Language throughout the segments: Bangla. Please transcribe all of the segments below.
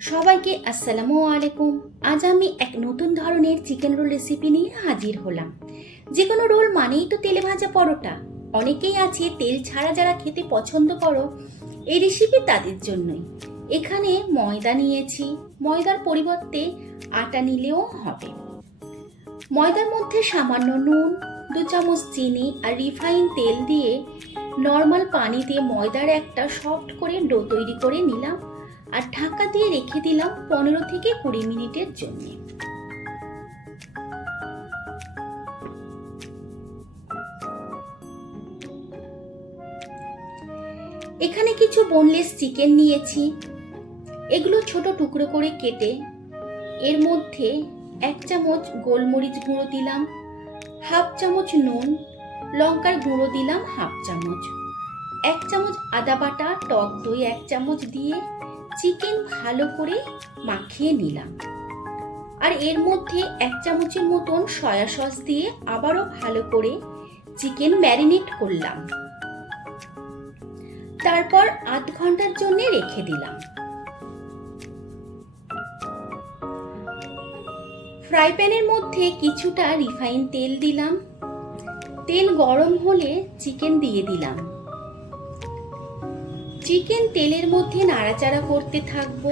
সবাইকে আসসালামু আলাইকুম। আজ আমি এক নতুন ধরনের চিকেন রোল রেসিপি নিয়ে হাজির হলাম। যে কোনো রোল মানেই তো তেলে ভাজা পরোটা। অনেকেই আছে তেল ছাড়া যারা খেতে পছন্দ করো, এই রেসিপি তাদের জন্যই। এখানে ময়দা নিয়েছি, ময়দার পরিবর্তে আটা নিলেও হবে। ময়দার মধ্যে সামান্য নুন, দু চামচ চিনি আর রিফাইন তেল দিয়ে নর্মাল পানি দিয়ে ময়দার একটা সফট করে ডো তৈরি করে নিলাম আর ঢাকা দিয়ে রেখে দিলাম পনেরো থেকে কুড়ি মিনিটের জন্য। এখানে কিছু বোনলেস চিকেন নিয়েছি। এগুলো ছোট টুকরো করে কেটে এর মধ্যে এক চামচ গোলমরিচ গুঁড়ো দিলাম, হাফ চামচ নুন লঙ্কার গুঁড়ো দিলাম হাফ চামচ। এক চামচ আদা বাটা, টক দই এক চামচ দিয়ে চিকেন ভালো করে মাখিয়ে নিলাম। আর এর মধ্যে এক চামচের মতন সয়া সস দিয়ে আবারও ভালো করে চিকেন ম্যারিনেট করলাম। তারপর আধ ঘণ্টার জন্য রেখে দিলাম। ফ্রাই প্যানের মধ্যে কিছুটা রিফাইন তেল দিলাম। তেল গরম হলে চিকেন দিয়ে দিলাম। চিকেন তেলের মধ্যে নাড়াচাড়া করতে থাকব।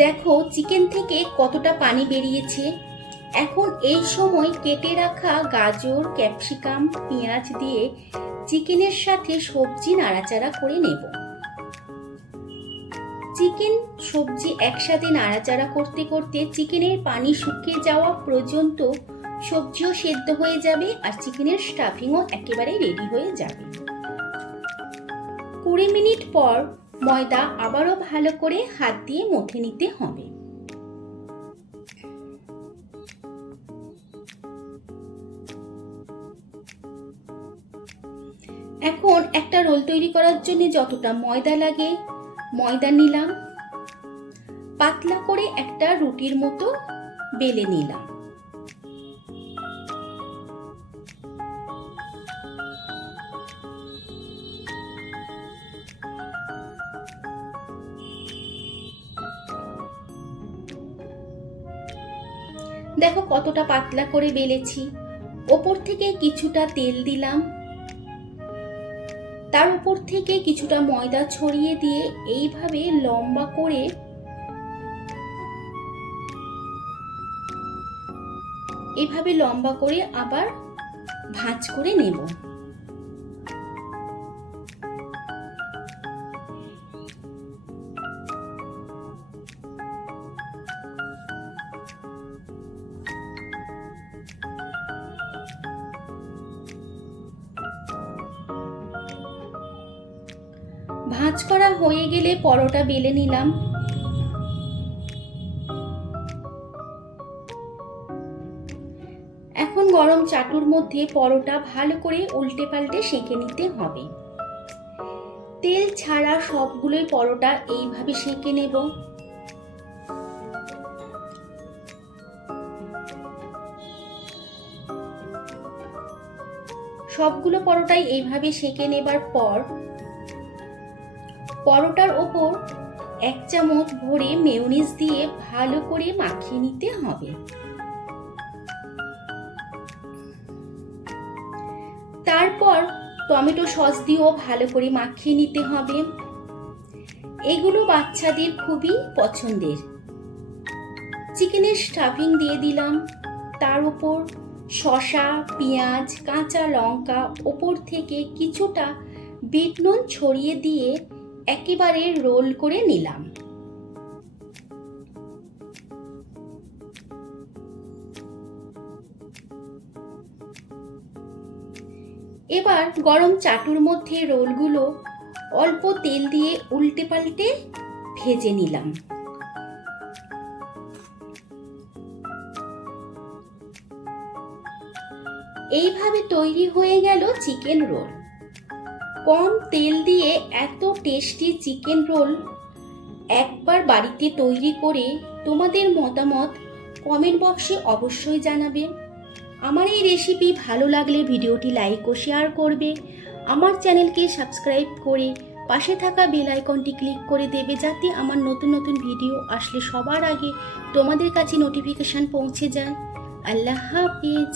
দেখো, চিকেন থেকে কতটা পানি বেরিয়েছে? এখন এই সময় কেটে রাখা গাজর, ক্যাপসিকাম, পেঁয়াজ দিয়ে চিকেনের সাথে সবজি নাড়াচাড়া করে নেব। চিকেন, সবজি একসাথে নাড়াচাড়া করতে করতে চিকেনের পানি শুকিয়ে যাওয়া পর্যন্ত সবজিও সেদ্ধ হয়ে যাবে আর চিকেনের স্টাফিংও একেবারে রেডি হয়ে যাবে। কুড়ি মিনিট পর ময়দা আবারও ভালো করে হাত দিয়ে মথে নিতে হবে। এখন একটা রোল তৈরি করার জন্য যতটা ময়দা লাগে, ময়দা নিলাম। পাতলা করে একটা রুটির মতো বেলে নিলাম। দেখো কতটা পাতলা করে বেলেছি। ওপর থেকে কিছুটা তেল দিলাম। তার উপর থেকে কিছুটা ময়দা ছড়িয়ে দিয়ে এইভাবে লম্বা করে এভাবে লম্বা করে আবার ভাঁজ করে নেব। ভাঁজ করা হয়ে গেলে পরোটা বেলে নিলাম। এখন গরম চাটুর মধ্যে পরোটা ভালো করে উল্টে পাল্টে সেঁকে নিতে হবে। তেল ছাড়া সবগুলোই পরোটা এইভাবে সেঁকে নেব। সবগুলো পরোটাই এইভাবে সেঁকে নেবার পর পরোটার ওপর এক চামচ ভরে মেয়নিজ দিয়ে ভালো করে মাখিয়ে নিতে হবে। তারপর টমেটো সস দিয়েও ভালো করে মাখিয়ে নিতে হবে। এগুলো বাচ্চাদের খুবই পছন্দের। চিকেনের স্টাফিং দিয়ে দিলাম। তার উপর শসা, পেঁয়াজ, কাঁচা লঙ্কা, ওপর থেকে কিছুটা বিট নুন ছড়িয়ে দিয়ে একেবারে রোল করে নিলাম। এবার গরম চাটুর মধ্যে রোলগুলো অল্প তেল দিয়ে উল্টে পাল্টে ভেজে নিলাম। এইভাবে তৈরি হয়ে গেল চিকেন রোল। কম তেল দিয়ে এত টেস্টি চিকেন রোল একবার বাড়িতে তৈরি করে তোমাদের মতামত কমেন্ট বক্সে অবশ্যই জানাবে। আমার এই রেসিপি ভালো লাগলে ভিডিওটি লাইক ও শেয়ার করবে। আমার চ্যানেলকে সাবস্ক্রাইব করে পাশে থাকা বেল আইকনটি ক্লিক করে দেবে যাতে আমার নতুন নতুন ভিডিও আসলে সবার আগে তোমাদের কাছে নোটিফিকেশান পৌঁছে যায়। আল্লাহ হাফিজ।